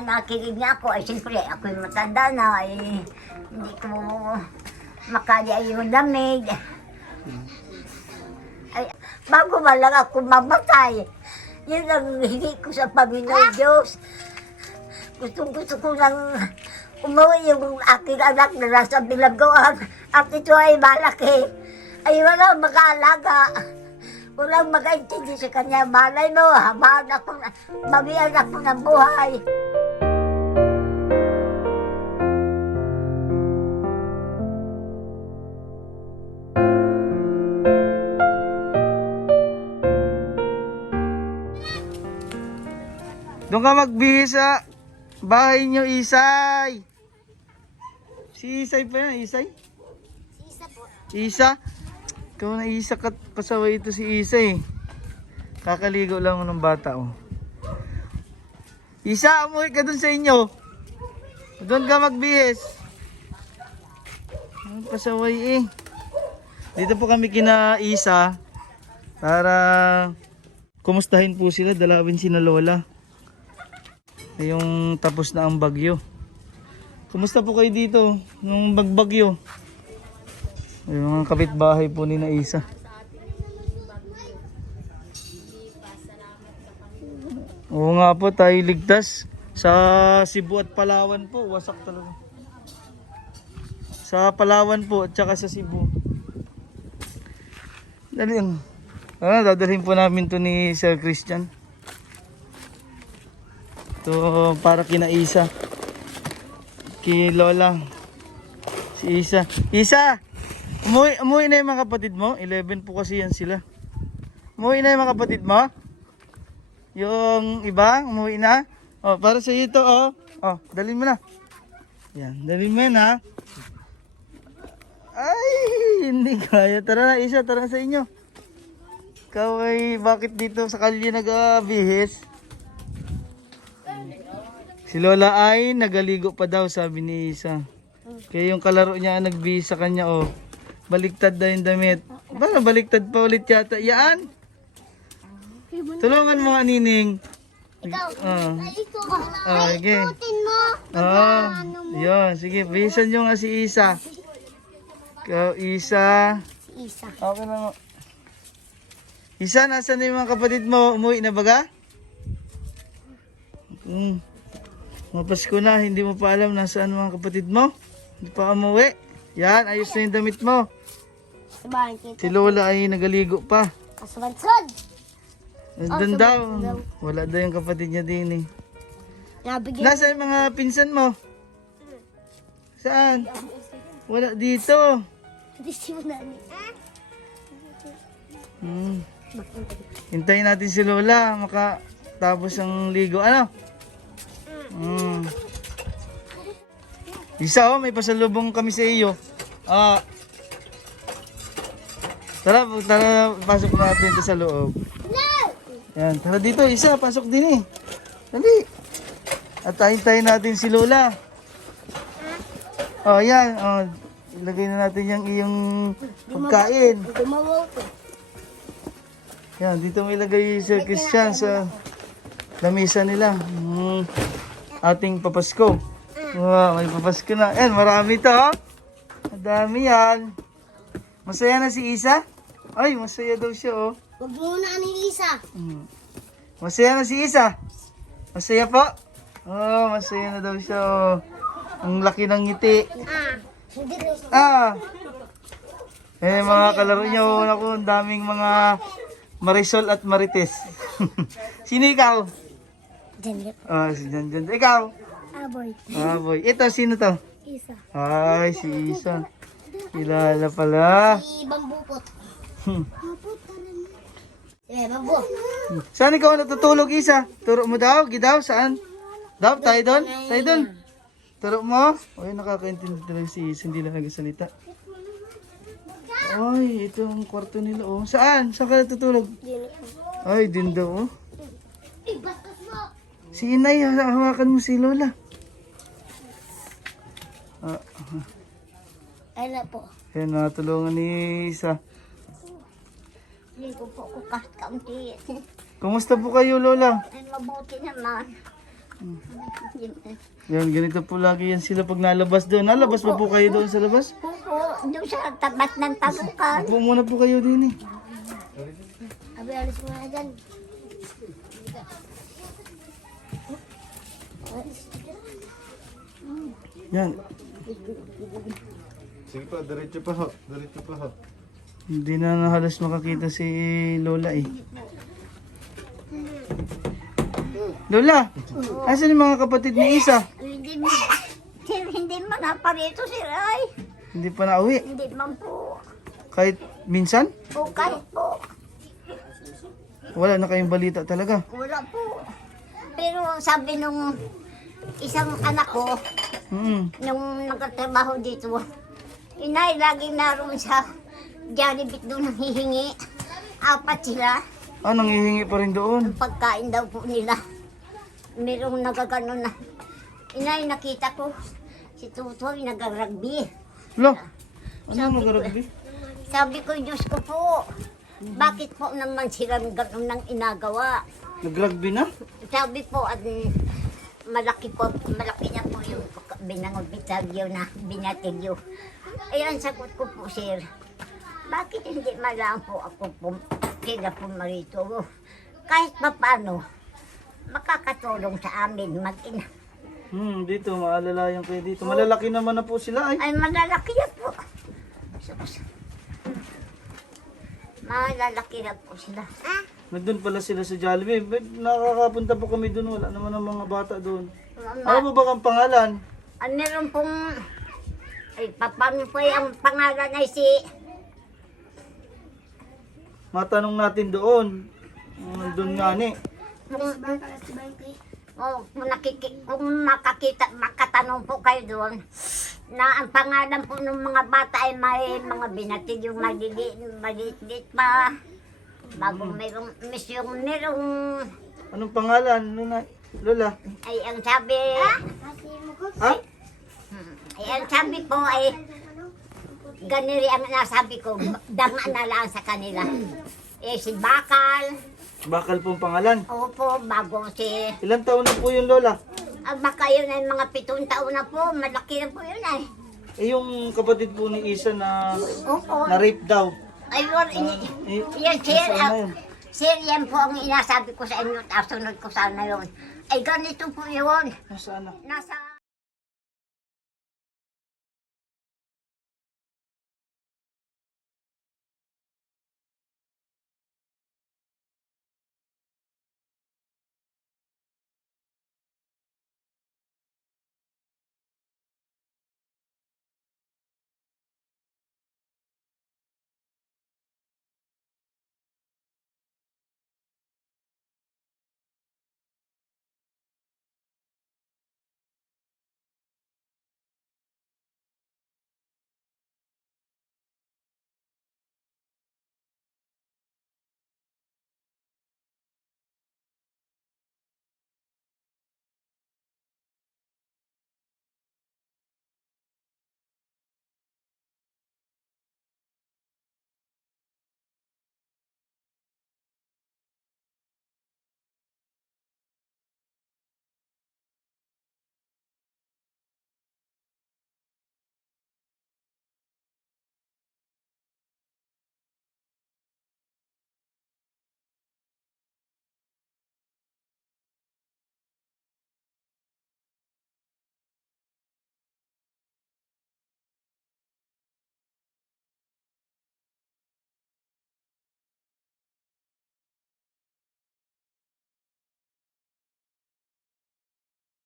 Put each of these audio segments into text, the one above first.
na nakikinig niya ako, ay siyempre ako yung matanda na, ay hindi ko makali yung lamig. Ay, bago man lang ako mamatay, yun ang hindi ko sa Panginoon Diyos. Gusto ko lang umuwi yung aking anak na nasa bilangguan at ito ay malaki. Ay walang mag-aalaga. Walang mag-aintindi sa kanya. Malay mo, habaan ako, mabiyan ako ng buhay. Doon ka magbihis sa bahay nyo, Isay. Si Isay pa yan, Isay? Si Isa po. Isa? Ikaw na Isa, kasaway ito si Isay. Kakaligo lang ng bata, oh. Isa, umuwi ka dun sa inyo. Doon ka magbihis. Pasaway eh. Dito po kami kina Isa para kumustahin po sila, dalawin sina Lola. Yung tapos na ang bagyo. Kumusta po kayo dito nung bagbagyo? Yung mga kapitbahay po ni na Isa. Oo nga po, tayo ligtas. Sa Cebu at Palawan po, wasak talaga. Sa Palawan po at saka sa Cebu. Dali dadalhin po namin to ni Sir Christian. Ito para kina Isa. Kay Lola. Si Isa. Isa! Umuwi na yung mga kapatid mo? 11 po kasi yan sila. Umuwi na yung mga kapatid mo? Yung iba, umuwi na? Oh, para sa iyo ito, oh. Oh, dalhin mo na. Yan, dalhin mo yan, ha. Ay, hindi kaya. Tara na, Isa, tara sa inyo. Ikaw ay bakit dito sa kalye nag-bihis? Si Lola ay nagaligo pa daw, sabi ni Isa. Kaya yung kalaro niya nagbihis sa kanya, oh. Baliktad daw yung damit. Baka baliktad pa ulit yata. Yan! Tulungan mo nga, Nining. Ikaw, Sige. ikutin mo. Yun, sige. Bihisan nyo nga si Isa. Ikaw, Isa. Isa. Okay na mo. Isa, nasan na yung mga kapatid mo? Umuwi na baga? Mapasko na, hindi mo pa alam nasaan mga kapatid mo? Hindi pa umuwi? Yan, ayos na yung damit mo. Si Lola ay nagaligo pa. Aswansod. Doon daw. Wala daw yung kapatid niya din eh. Nasaan yung mga pinsan mo? Saan? Wala dito. Hintayin natin si Lola makatapos ang ligo. Ano? Isa, oh, may pasalubong kami sa iyo. Tara, pasok natin ito sa loob. Yan, tara dito, Isa, pasok din eh. Dali. At hintayin natin si Lola. Oh, yan. Oh, ilagay na natin yung iyong pagkain. Yan, dito mo ilagay si Christian sa lamisa nila. Ating papasko. Wow, may papasko na. Yan, marami to, oh. Madami yan. Masaya na si Isa? Ay, masaya daw siya, oh. Huwag muna ni Isa. Masaya na si Isa? Masaya po? Oh, masaya na daw siya, oh. Ang laki ng ngiti. Mga kalaro niya, oh. Naku, ang daming mga Marisol at Marites. Sino ikaw? Janjep. Si Janjan. Ikaw? Aboy. Boy. Ito, sino to? Isa. Ay, si Isa. Kilala pala. Si Bambupot. Bambu. Saan ikaw natutulog, Isa? Turo mo daw? Gidaw? Saan? Daw? Tayo doon? Tayo doon? Turo mo? Ay, nakakaintindi talaga si Isa. Hindi lang nagsalita. Ay, ito ang kwarto nila, oh. Saan? Saan ka natutulog? Ay, din daw, oh. Si Inay, hawakan mo si Lola. Ay na po. Yan, natulungan ni Isa. Hindi ko po kukas kaunti. Kumusta po kayo, Lola? Ay mabuti naman. Yan, ganito po lagi yan sila pag nalabas doon. Nalabas pa po kayo doon sa labas? Oo, doon sa tabat ng tagukan. Upo muna po kayo din eh. Abi, alis mo na dyan. Yan. Sige pa, diretso pa ho. Diretso pa ho. Hindi na halos makakita si Lola eh. Lola, asan yung mga kapatid ni Isa? Hindi mo, hindi man na pa rito sir ay. Hindi pa nauwi. Hindi man po. Kahit minsan? O kahit po. Wala na kayong balita talaga. Wala po. Pero sabi nung isang anak ko, nung nagtatrabaho dito, inay laging naroon sa Jollibee doon hihingi. 4 sila. Ah, nangihingi pa rin doon. Ang pagkain daw po nila. Merong nagagano na. Inay, nakita ko si Tutoy nag-rugby. Lo, ano mag-rugby? Sabi ko, Diyos ko po, bakit po naman sila gano'n nang inagawa? Nag-rugby na? Sabi po, at malaki niya po yung binangog bitagyo na binatigyo. Ayan, sagot ko po, sir. Bakit hindi malang po ako po kila po marito? Kahit pa paano, makakatulong sa amin mag-ina. Dito, maalalayan kayo dito. Malalaki naman na po sila ay. Ay, malalaki na po. Malalaki na po sila. Nandun pala sila sa Jollibee. Nakakapunta po kami doon. Wala naman ang mga bata doon. Ano mo ba ang pangalan? Meron pong, ay, paano po ang pangalan ay si, Matanong natin doon. Doon nga ni. kung makatanong po kayo doon, na ang pangalan po ng mga bata ay may mga binatid yung maliit pa. Bago merong Anong pangalan? Lola? ay ang sabi, Ha? ay ang sabi po ay, ganiri ang nasabi ko, danga na lang sa kanila. Eh si Bakal, Bakal pong pangalan. opo, bago si, Ilang taon na po yun, Lola? baka yun ay mga 7 taon na po, malaki na po yun ay. Eh yung kapatid po ni Isa na Opo, na-rape daw. ayun, Eh, yan sir, nasaan na yun? sir, yan po ang inasabi ko sa inyo, at sunod ko sana yun. Ay ganito po yun, Nasaan na? nasa...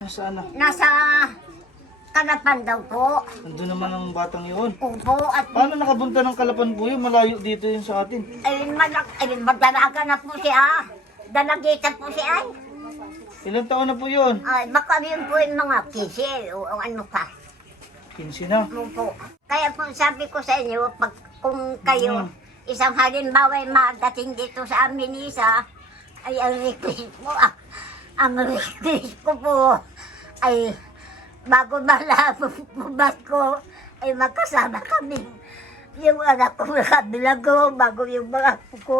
Nasaan na? Nasa Kalapan daw po. Nandun naman ang batang yun. Opo, at Paano nakabunta ng Kalapan po yun? Malayo dito yun sa atin. ay magdalaga na po siya. Dalagita po siya. Ilang taon na po yun? Ay, baka yun po yung mga kisil o ano pa. 15 na. Opo. Kaya po sabi ko sa inyo, pag kung kayo, isang halimbawa ay madating dito sa amin isa, ay ang request po, ang request ko po, ay bago malabas ko, ay magkasama kami. Yung anak ko nakabilang ko, bago yung mga apo ko,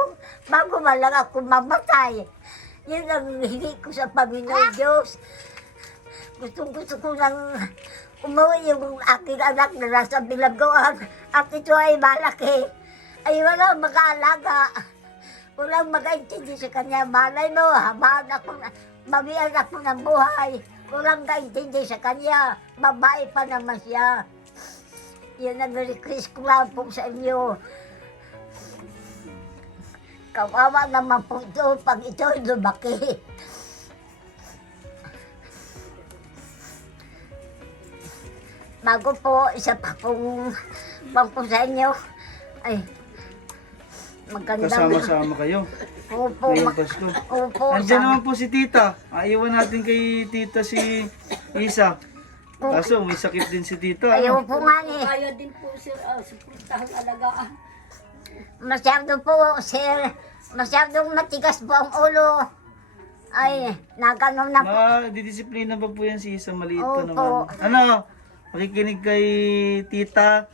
bago malang ako mamatay. Yun ang hindi ko sa Panginoon Diyos. Gusto ko nang umuwi yung aking anak na nasa bilangguan. At ito ay malaki. Ay walang mag-aalaga. Walang mag-aintindi sa kanya. Malay mo, habaan ako na, mabiyan ako ng buhay. Walang kaintindi sa kanya. Babae pa naman siya. Yan ang request ko lang po sa inyo. Kawawa naman po ito pag ito lumaki. Bago po, isa pa pong bangko sa inyo. Ay, maganda. Kasama-sama kayo. Opo, Ngayong Pasko. opo. Andiyan naman po si tita. Aiwan natin kay tita si Isa. Kaso may sakit din si tita. Ayaw Ano? po nga eh. Kaya din po sir, suportahang alagaan. Masyado po, sir. Masyadong matigas po ang ulo. Ay, nagano na po. Didisiplina ba po yan si Isa? Maliit Opo. pa naman. Ano? Makikinig kay tita,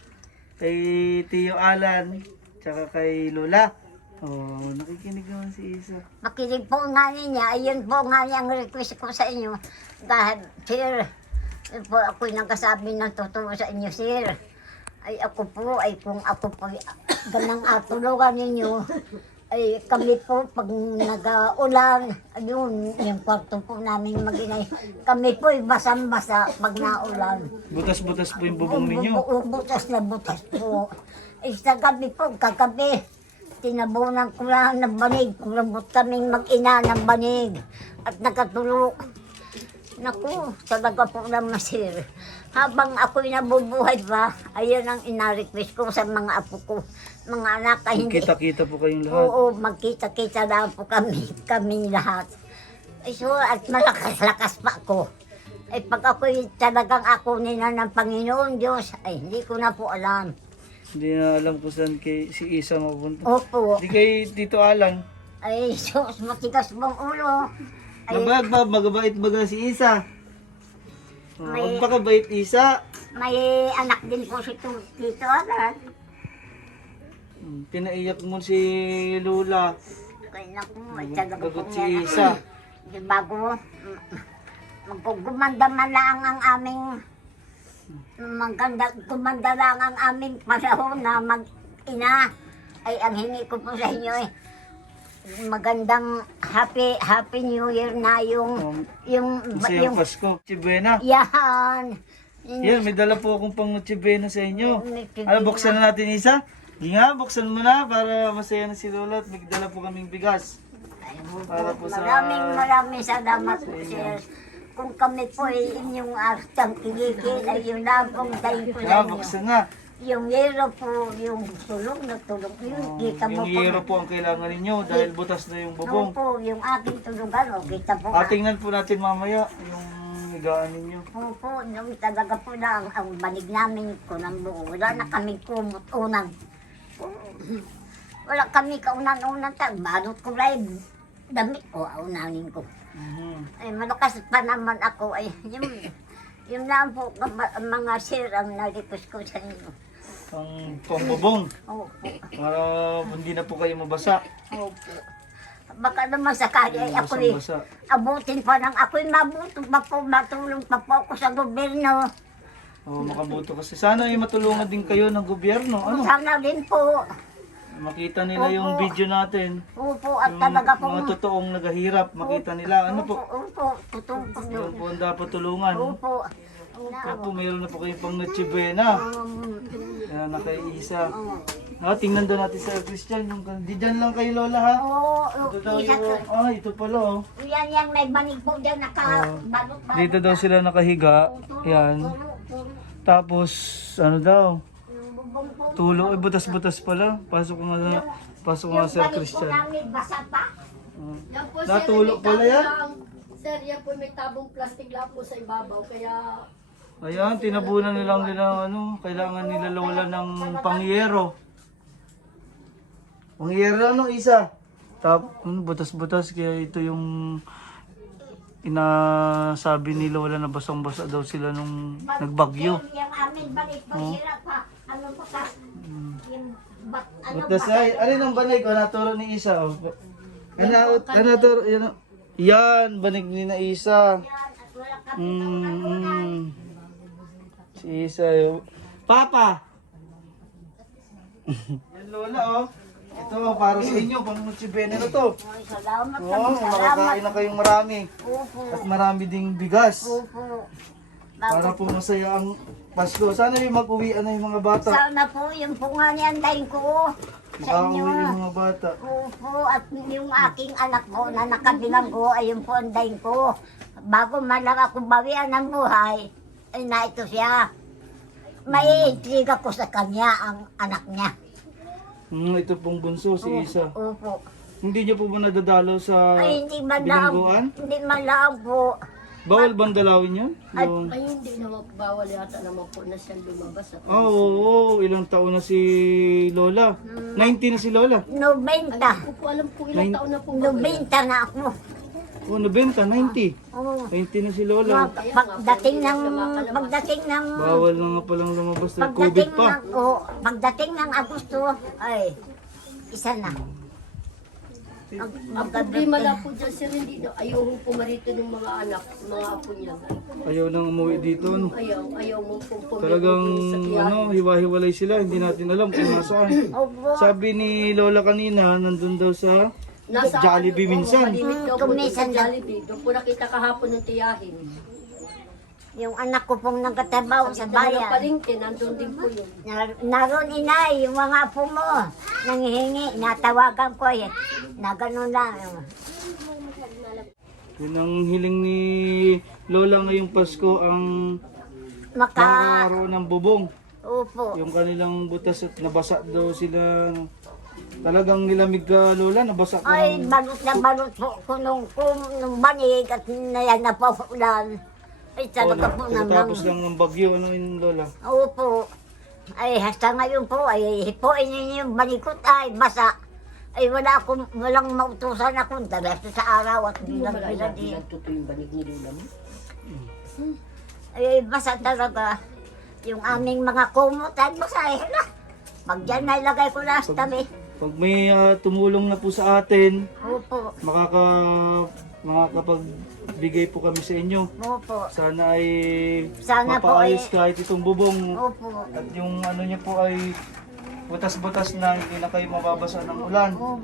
kay Tio Alan, tsaka kay Lola. Oh, nakikinig naman si Isa. Makinig po nga niya. Ayun po nga niya ang request ko sa inyo. Dahil, sir, yun po ako'y nagkasabi ng totoo sa inyo, sir. Ay ako po, ay kung ako po ganang atulungan ninyo, ay kami po pag nag-ulan, ayun, yung kwarto po namin mag-inay, kami po ay basang-basa pag naulan. Butas-butas po yung bubong ninyo. Butas na butas po. Ay sa gabi po, kagabi, tinabunan ko lang ng banig, kulambot kaming mag-ina ng banig, at nakatulog. Naku, talaga po naman sir. Habang ako'y nabubuhay pa, ayun ang ina-request ko sa mga apo ko. Mga anak ay hindi. Kita-kita po kayong lahat. Oo, magkita-kita lang po kami lahat. Ay so, at malakas-lakas pa ako. Ay pag ako'y talagang ako nila ng Panginoon Diyos, ay hindi ko na po alam. Hindi na alam kung saan kay si Isa mapunta. Opo, Hindi kay Tito Alan. ay sus, matigas mong ulo. Ay, Magabait baga si Isa. Oh, May- magpakabait Isa. may anak din po si Tito Alan. Pinaiyak mo si Lola. Kaya naku, ay talaga po Gagot si yan. Isa. Di bago, magugumanda man lang ang aming, gumanda lang ang aming panahon na mag-ina. Ay, ang hingi ko po sa inyo eh, magandang happy new year na yung Masayang Pasko. Noche Buena. yan. Yan, may dala po akong pang Noche Buena sa inyo. May Ano, buksan na natin Isa? Di nga, buksan mo na para masaya na si Lola at may dala po kaming bigas. Para po sa... Maraming salamat po, sir. Kung kami po ay inyong artang kilikil, ay yun lang pong tayo po sa inyo. buksan nga. Yung yero po, yung tulong na tulong, yun, kita mo Yung hero po ang kailangan ninyo dahil butas na yung bubong. Opo, yung aking tulungan, o, kita po. Tingnan po natin mamaya yung higaan ninyo. Opo, yung talaga po na ang banig namin ko ng buo. Wala na kaming kumot unang. Wala kami kaunan-unan tag. Balot ko lang yung damit ko, aunanin ko. Ay, malakas pa naman ako. Ay, yung lang po, mga sir ang nalipos ko sa inyo. Ang pambubong Opo, para hindi na po kayo mabasa. opo. Baka naman sakali ay ako'y Basang-basa. abutin pa ng ako'y mabuto pa po, matulong pa po ako sa gobyerno. Makabuto kasi. Sana ay matulungan din kayo ng gobyerno. Ano? Sana din po. Makita nila yung Opo. video natin. Opo, at Yung talaga po. mga totoong naghahirap. Makita nila. Ano po? Opo, totoo po Yun yun. po ang dapat tulungan. Opo. Opo, mayroon na po kayong pang Noche Buena. Yan na kay Isa. Tingnan daw natin sa Christian. Di dyan lang kayo Lola ha. Oo, Ito daw isa yung... ko. ito pala oh. Yan, may banig po dyan, nakabalot. Dito daw sila nakahiga. Yan. Tapos, ano daw? Tulo. Butas-butas pala. Pasok ko nga Sir Christian. Yung banig po namin, basa pa. Yan po, Natulog may pala tabong yan? lang- Sir, yan po may tabong plastic lang po sa ibabaw. Kaya Ayan, tinabunan nilang nila ano, kailangan nila Lola ng pangyero. Pangyero ano isa? Butas-butas kaya ito yung inasabi ni Lola na basang-basa daw sila nung nagbagyo. Yung amin banig po, sira pa. Ano po ka? Yung ano Butas ay, alin ang banig ko naturo ni Isa oh. Ano turo yan. Yan, banig ni na Isa. Yan, at wala Si Isa. Papa! Yan Lola oh. Ito para sa inyo, pang Noche Buena na to. Ay, salamat Oo, kami, salamat. makakain na kayong marami. Opo, At marami ding bigas. opo. Para po masaya ang Pasko. Sana yung mag-uwian na yung mga bata. Sana po, yung po nga niyandahin ko sa inyo. Makauwi yung mga bata. Opo, at yung aking anak ko na nakabilang ko, ayun po ang dahin ko. Bago man lang ako bawian ng buhay, ay na ito siya. May intriga ko sa kanya, ang anak niya. Ito pong bunso, si Isa. Opo. Hindi niyo po ba nadadalo sa Ay, hindi man lang, bilangguan? hindi man lang po. Bawal bang dalawin yun? Yung... Ay, hindi naman bawal yata naman po na siyang lumabas. At Oo, ilang taon na si Lola. 90 na si Lola. 90. Hindi ko po alam po ilang taon na po ba. 90 na ako. Oh, 90, 90. Oo. 90 na si Lola. Pagdating ng Bawal na nga palang lumabas ng COVID pagdating pa. ng pagdating ng Agosto ay isa na. Ang problema lang po dyan, sir, hindi na ayaw mo pumarito ng mga anak, mga apo niya. Ayaw nang umuwi dito. No? Ayaw mo po pumarito Talagang sa tiyan. hiwa-hiwalay sila. Hindi natin alam kung nasaan. Opo. Sabi ni Lola kanina, nandun daw sa Nasa Jollibee minsan. Malimit daw po doon sa Kumisan na. Jollibee. Doon po nakita kahapon ng tiyahin. Yung anak ko pong nagkatabaw sa Sa bayan. palengke, nandun din po yun. Naroon inay, yung mga apo mo, nangihingi, natawagan ko eh. Na gano'n lang. Yun ang hiling ni Lola ngayong Pasko, ang Maka, araw ng bubong. opo. Yung kanilang butas at nabasa daw sila. Talagang nilamig ka Lola, nabasa ka. Ay, balot na balot po ko nung banig at nayan na po ulan. Ay, talaga po naman. Tapos lang ng bagyo, ano yun Lola? Opo. Ay, hasta ngayon po, ay hipuin niyo yung balikot, ay basa. Ay, walang mautusan akong dalaso sa araw at bilang-bilang din. Nagtuto yung banig ni Lola mo. Ay, basa talaga. Yung aming mga kumot, ay basa eh. Hala. Pag dyan na ilagay ko na sa tabi. Pag may tumulong na po sa atin, Opo. makakapagbigay po kami sa inyo. Opo. Sana ay Sana po mapaayos ay- kahit itong bubong. Opo. At yung ano niya po ay butas-butas na hindi na kayo mababasa ng ulan. Opo.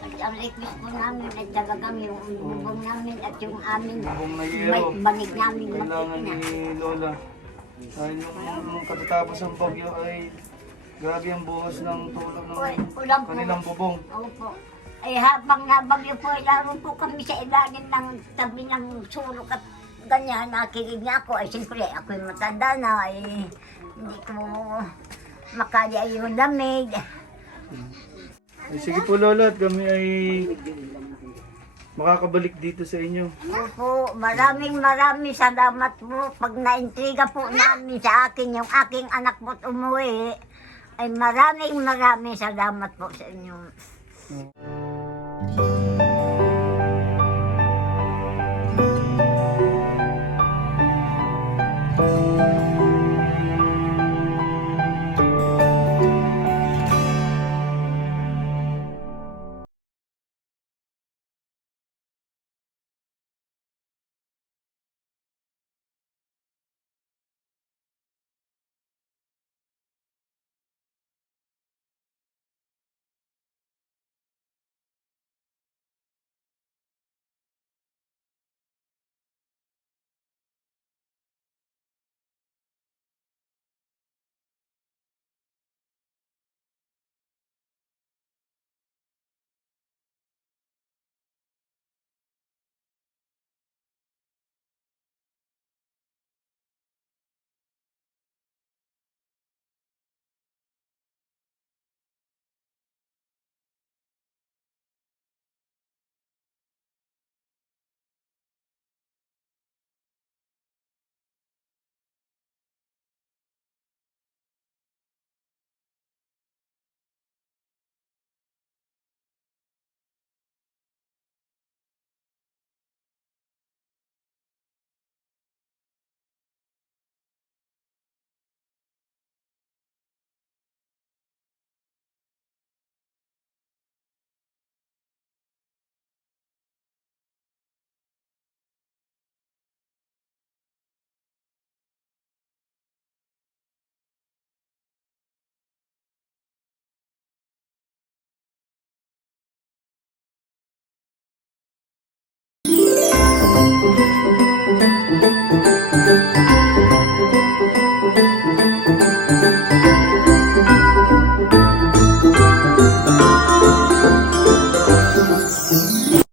At ang request po namin ay talagang yung bubong namin at yung aming Bubong na yero. banig namin Kailangan makit na. ni Lola. Dahil yung katatapos ng bagyo ay grabe ang buhos ng tulong Ulan ng po. kanilang bubong. Opo. Ay habang nabagyo po, laro po kami sa ilalim ng tabi ng sulok at ganyan, nakikinig niya ako. Ay siyempre, ako'y matanda na, ay hindi ko makaya yung lamig. Ay, sige po Lola, at kami ay makakabalik dito sa inyo. Opo, maraming salamat po. Pag naintriga po namin sa akin, yung aking anak po't umuwi, ay maraming salamat po sa inyo. Thank